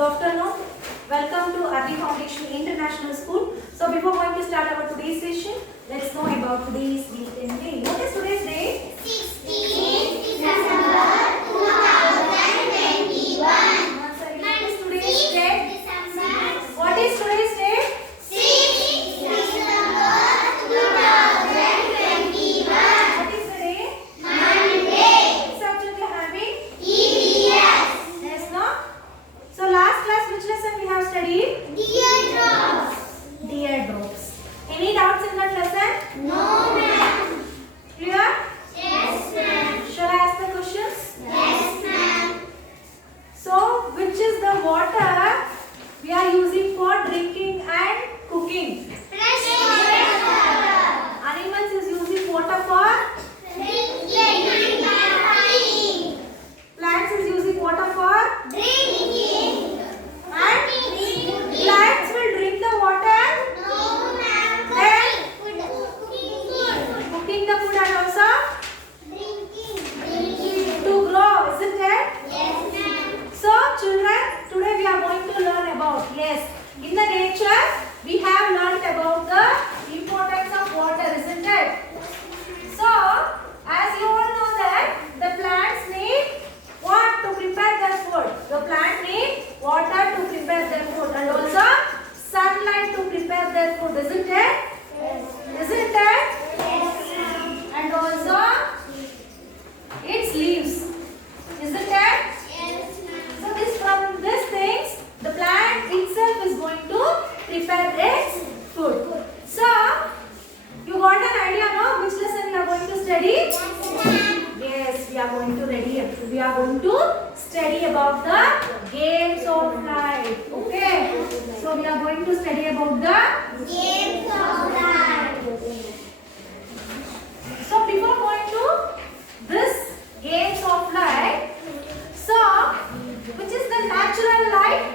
Good afternoon. Welcome to Early Foundation International School. So before going to start our today's session, let's know about today's weekend day. What is today's day? 16th December 2021. What is today's date? What is today's date? 6th December 2021. What is the day? Monday. Which subject we are having? EVS. Yes, no? So last class which lesson we have studied? Teardrops. Teardrops. Any doubts in that lesson? No, ma'am. Clear? Yes, ma'am. Shall I ask the questions? Yes, ma'am. So, which is the water we are using for drinking and cooking? Fresh water. Animals is using water for, Drinking and eating. plants is using water for, Drinking. and plants will drink the water, No, ma'am. Then? Cooking cooking the food and also Drinking. to grow, isn't it? Yes, ma'am. So, children, today we are going to learn about, yes, in the nature, we have learned about the importance of water, isn't it? So, as you all know that the plants need what to prepare their food? The plant need water to prepare their food and also sunlight to prepare their food, isn't it? Isn't it? And also its leaves, isn't it? So this from these things, the plant itself is going to prepare its food. So you got an idea now which lesson we are going to study? Yes, we are going to study about the games of life. Okay. So we are going to study about the. So before going to this games of life, so which is the natural life?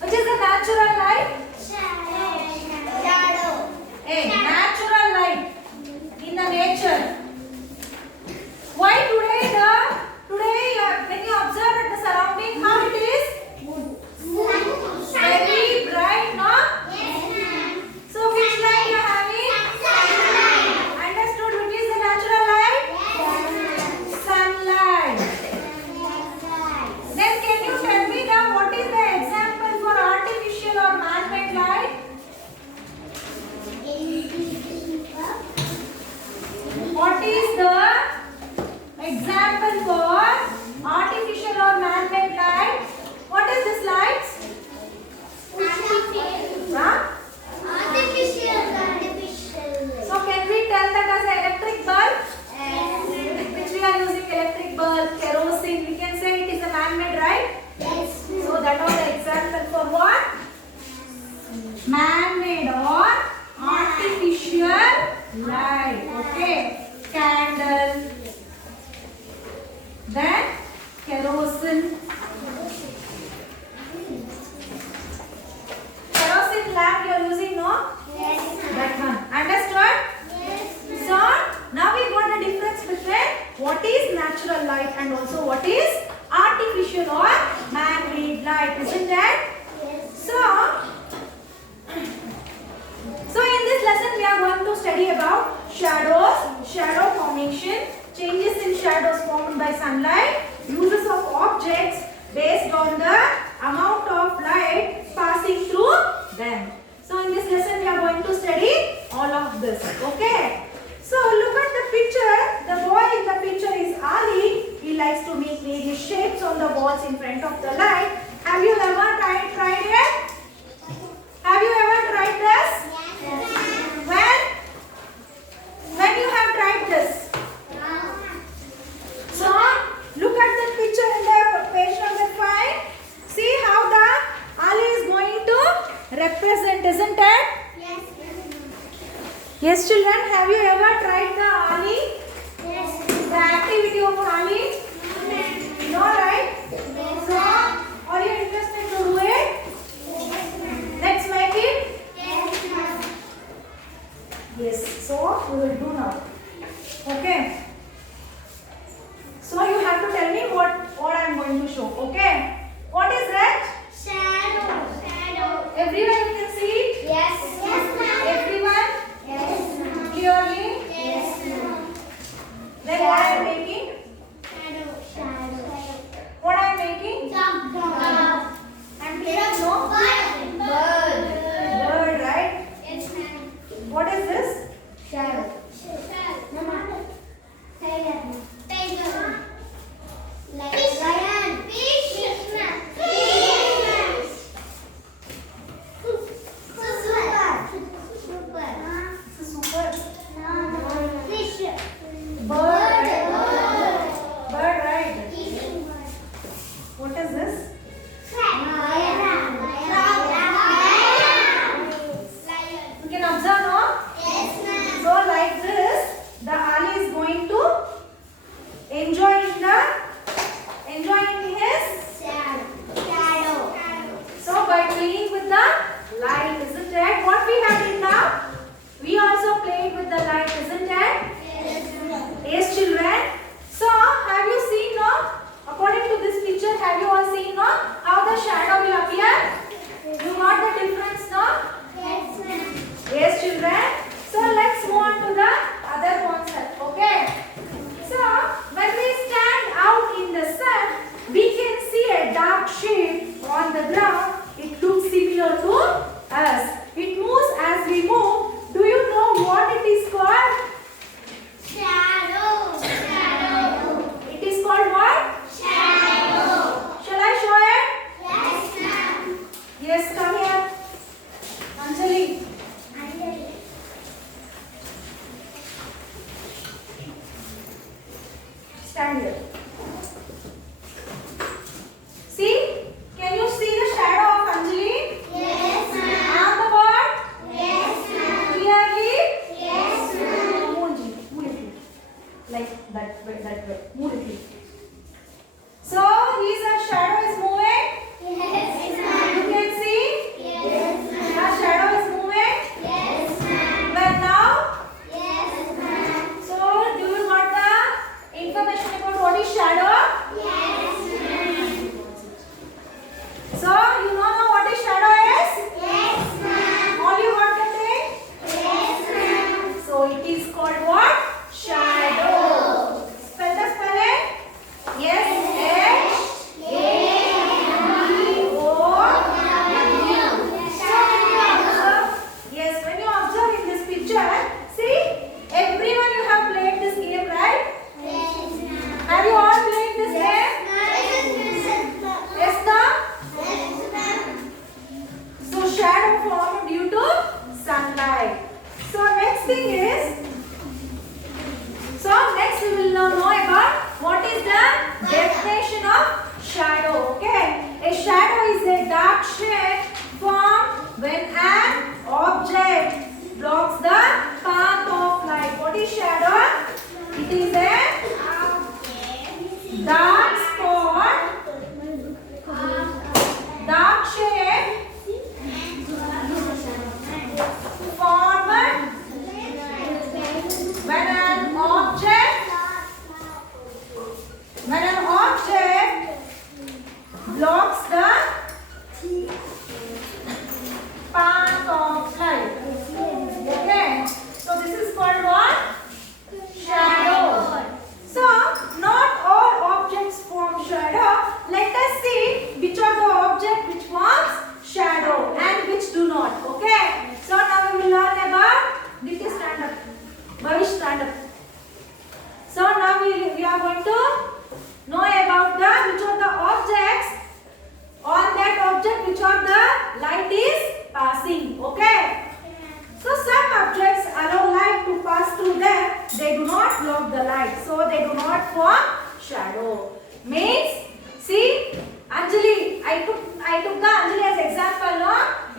Which is the natural life? A natural life in the nature. Why today when you observe at the surrounding, how it is? Very bright, no? So which light you are having? Understood? Which is the natural light? Sunlight. Then can you tell me now what is the example for artificial or man-made light? What is the example for artificial or man-made light? What is this light? Huh? So can we tell that as an electric bulb? Which we are using electric bulb, kerosene. We can say it is a man-made, right? So that was the example for what? Man-made or artificial light. Okay. Candle. Then kerosene. Kerosene lamp you are using, no? That one. Understood? So now we got the difference between what is natural light and also what is artificial or man-made light, isn't it? So in this lesson we are going to study about shadows, shadow formation, changes in shadows formed by sunlight, uses of objects based on the amount of light passing through them. So in this lesson we are going to study all of this. Okay. So look at the picture. The boy in the picture is Ali. He likes to make various shapes on the walls in front of the light. Have you ever tried it? Have you ever tried this? When you have tried this? So look at the picture in the page number 5. See how the Ali is going to represent, isn't it? Yes, children, have you ever tried the Ali? The activity of Ali? No, right? So, are you interested to do it? Let's make it? Yes, so we will do now. Okay. So you have to tell me what I am going to show. Okay. What is that? the ground, it looks similar to us. It moves as we move. Do you know what it is called? Shadow. Shadow. It is called what? Shadow. Shall I show it? Yes, ma'am. Yes, come here. Anjali. Stand here. See? Can you see the shadow of Anjali? Yes, ma'am. And the bird? Yes, ma'am. Clearly? Yes, ma'am. Move it. Like that way. Move it. So, his shadow is moving. Yes, You ma'am. can see? Yes, The ma'am. shadow is moving. Yes, ma'am. Well, now, Yes, ma'am. so do you got the information about what is shadow? Yes, ma'am. So, you know now what is shadow is? Yes, ma'am. All you got the thing? Yes, ma'am. So, it is called what? Shadow. Spell the spelling. Yes, H A D O. So, when you observe, yes, when you observe in this picture, see, everyone you have played this game, right? Yes, ma'am. Have you all played this game? Yes, ma'am. Yes, ma'am. So shadow formed due to sunlight. So next thing is, next we will know about what is the definition of shadow. Okay, a shadow is a dark shade formed when an object blocks the path of light. What is shadow? It is a dark spot, dark shade formed when an object blocks the path of light. Okay, so this is called what? Shadow. So not all objects form shadow. Let us see which are the objects which forms shadow and which do not. Okay, so now we will learn about. Ditya, stand up. Bhavish, stand up. So now we are going to know about which are the objects on that object which are the light is passing. Okay. So some objects allow light to pass through them. They do not block the light. So they do not form shadow. Means, see, Anjali, I took the Anjali as example. No?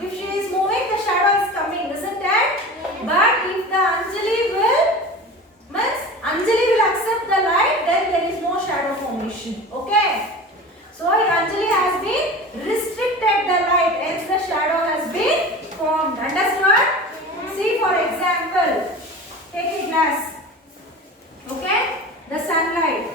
If she is moving, the shadow is coming, isn't it? But if the Anjali will accept the light, then there is no shadow formation. Okay. So Anjali has been restricted the light, hence the shadow has been formed. Understood? See, for example, take a glass. Okay? The sunlight.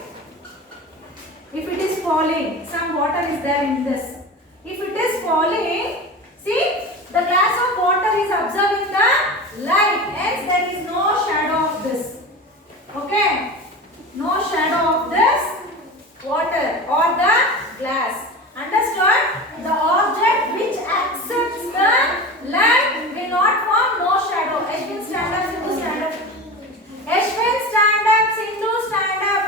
If it is falling, some water is there in this. If it is falling, see, the glass of water is observing the light, hence there is no shadow of this. Okay? No shadow of this water or the glass. Understood? The object which accepts the light will not form no shadow. Ashwin, stand up. Sindhu, stand up. Ashwin, stand up. Sindhu, stand up.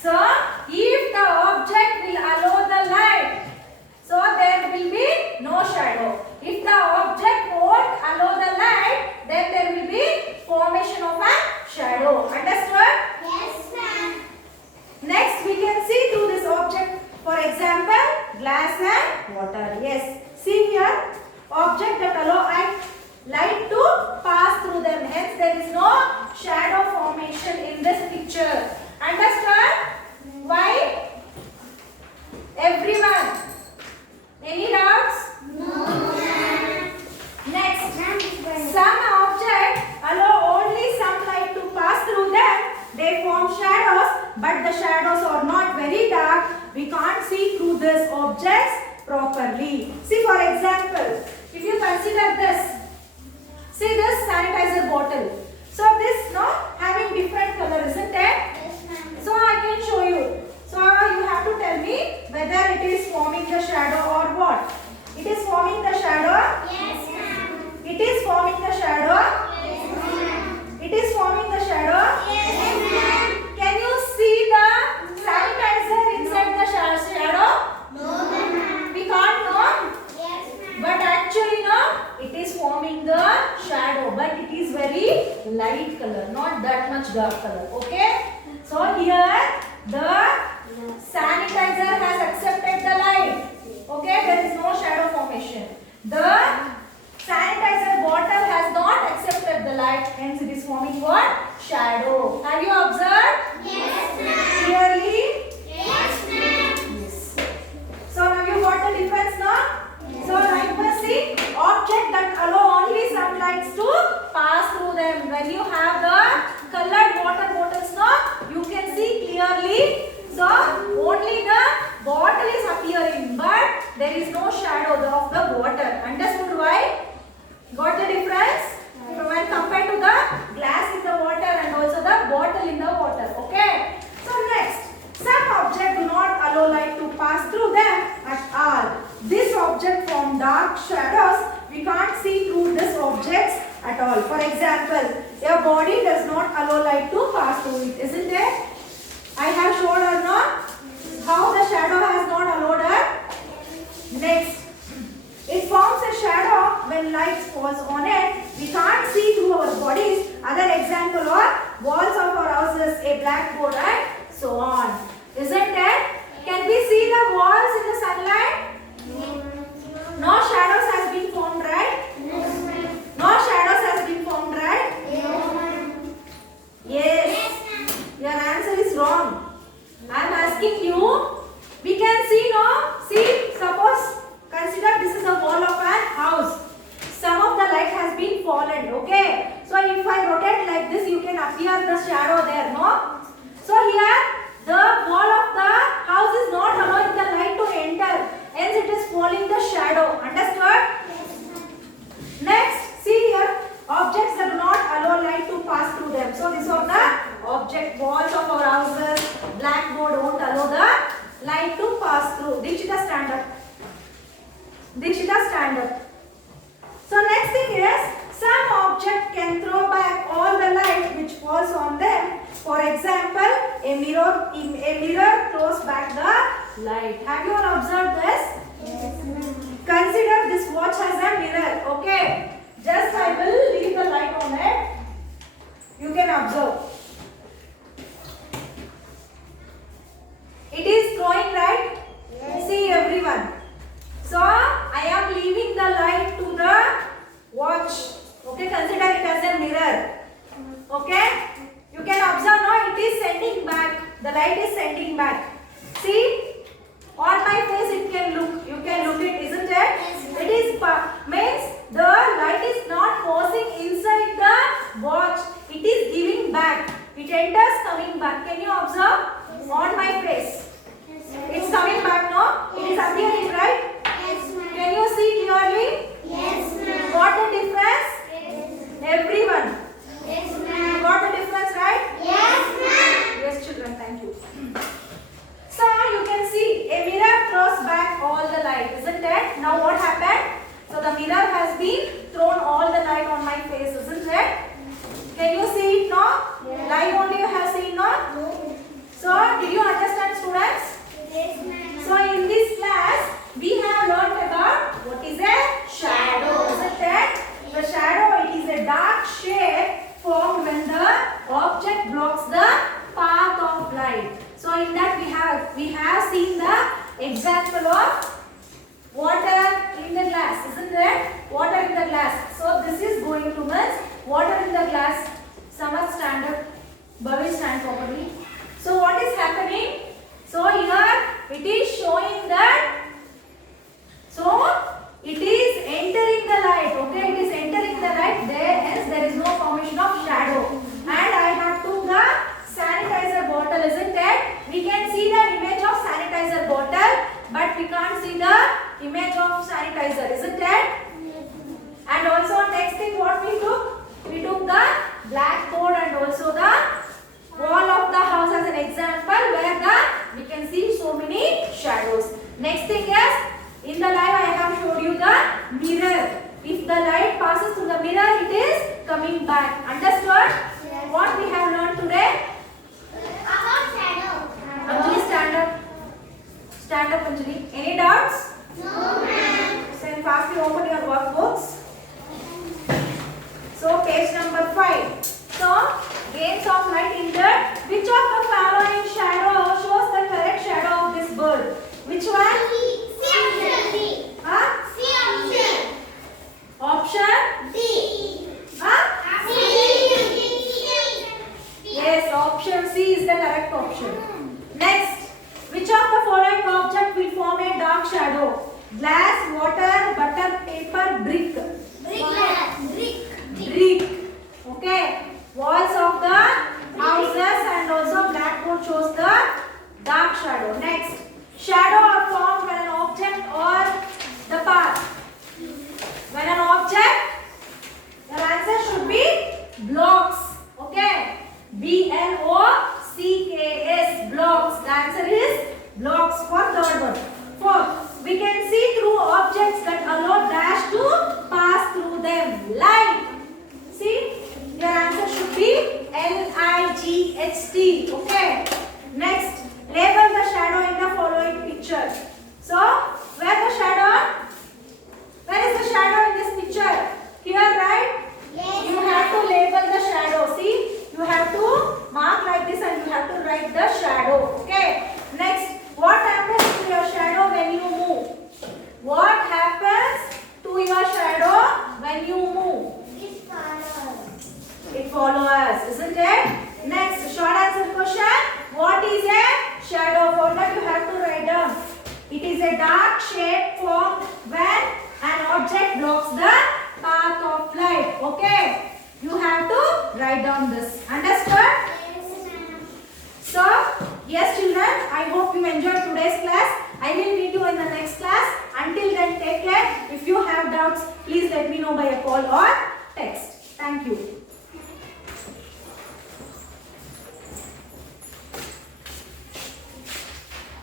So, if the object will allow the light, so there will be no shadow. If the object won't allow the light, then there will be formation of a shadow. Understood? Yes, ma'am. Next, we can see through this object. For example, glass and water. Yes. See here, object that allow light to pass through them. Hence, there is no shadow formation in this picture. Understood? Why? Everyone. Any doubts? No, ma'am. Next, some objects allow only some light to pass through them. They form shadows, but the shadows are not very dark. We can't see through these objects properly. See, for example, if you consider this, see this sanitizer bottle. So this having different color, isn't it? Yes, ma'am. So I can show you. So you have to tell me whether it is forming the shadow or what? It is forming the shadow. Yes, ma'am. It is forming the shadow. Yes, ma'am. It is forming the shadow. Yes, ma'am. Can you see the sanitizer inside the shadow? No, ma'am. We can't know. Yes, ma'am. But actually no, it is forming the shadow, but it is very light color, not that much dark color. Okay? So here the sanitizer has accepted the light. Okay? There is no shadow formation. The sanitizer bottle has not accepted the light, hence it is forming what? Shadow. Have you observed? Yes, ma'am. Clearly? Yes, ma'am. Yes. So now you got the difference now? So likewise see, object that allow only some lights to pass through them. When you have the colored water bottles now, you can see clearly. So only the bottle is appearing, but there is no shadow of the water. Understood why? Got the difference? When compared to the glass in the water and also the bottle in the water. Okay? So next, some objects do not allow light to pass through them at all. This object form dark shadows. We can't see through these objects at all. For example, your body does not allow light to pass through it, isn't it? I have shown or not how the shadow has not allowed her. Next, it forms a shadow when light falls on it. We can't see through our bodies. Other example are walls of our houses, a blackboard and so on. Isn't it? Can we see the walls in the sunlight? No shadows has been formed, right? No shadows has been formed, right? Yes. Your answer is wrong. I am asking you. We can see no. See, suppose consider this is a wall of an house. Some of the light has been fallen. Okay. So if I rotate like this, you can appear the shadow there. No. So here the wall of the house is not allowing the light to enter. Hence it is falling the shadow. Understood? Next, see here. Objects that do not allow light to pass through them. So these are the object walls of our houses. Blackboard won't allow the light to pass through. Dikshita, stand up. Dikshita, stand up. So next thing is, some object can throw back all the light which falls on them. For example, a mirror throws back the light. Have you all observed this? Yes, ma'am. Consider this watch as a mirror. Okay. Just I will leave the light on it. You can observe. It is throwing light. Yes. See everyone. So I am leaving the light to the watch. Okay, consider it as a mirror. Okay. You can observe now it is sending back. The light is sending back. See, on my face it can look. You can look it, isn't it? Yes. It is means the light is not forcing inside the watch. It is giving back. It enters coming back. Can you observe? On my face. It's coming back now. It is appearing, right? Yes, ma'am. Can you see clearly? Yes, ma'am. What the difference? Yes, Everyone. yes, ma'am. Got the difference, right? Yes, ma'am. Yes, children. Thank you. So you can see a mirror throws back all the light, isn't it? Now what happened? So the mirror has been thrown all the light on my face, isn't it? Can you see it now? Yes. Live only you have seen now? No. So did you understand, students? Yes, ma'am. So in this class we have learned about what is a shadow, isn't it? The shadow, it is a dark shade formed when the object blocks the path of light. So in that we have seen the example of water in the glass, isn't it? Water in the glass. So this is going to means water in the glass. Samad, stand up. Bhavi, stand properly. So what is happening? So here it is showing that. So it is entering the light. Okay, it is entering the light. Hence there is no formation of shadow. And I have took the sanitizer bottle, isn't it? We can see the image of sanitizer bottle, but we can't see the image of sanitizer, isn't it? And also next thing what we took? We took the blackboard and also the wall of the house as an example where we can see so many shadows. Next thing is, in the live I have showed you the mirror. If the light passes through the mirror, it is coming back. Understood? Yes. What we have learned today? About shadow. Anjali, stand up. Stand up, Anjali. Any doubts? No, ma'am. Then fastly open your workbooks. So page number 5. So gains of light in that. Which of the following shadow shows the correct shadow of this bird? Which one? C option. D. Huh? C option. Option? D. Huh? C. Yes, option C is the correct option. Next, which of the following object will form a dark shadow? Glass, water, butter, paper, brick. Brick. Okay. Walls of the houses and also blackboard shows the dark shadow. Next, shadow are formed when an object or the path. When an object, your answer should be blocks. Okay. B-L-O-C-K-S. Blocks. The answer is blocks for third one. Fourth, we can see through objects that allow dash to pass through them. Light. See, your answer should be L-I-G-H-T. Okay. Next, label the shadow in the following picture. So, where the shadow? Where is the shadow in this picture? Here, right? Yes. You have to label the shadow. See, you have to mark like this and you have to write the shadow. Okay. Next, what happens to your shadow when you move? What happens to your shadow when you move? It follows, isn't it? Next, short answer question. What is a shadow? For that you have to write down. It is a dark shape formed when an object blocks the path of light. Okay. You have to write down this. Understood? So, yes children, I hope you enjoyed today's class. I will meet you in the next class. Until then, take care. If you have doubts, please let me know by a call or text. Thank you.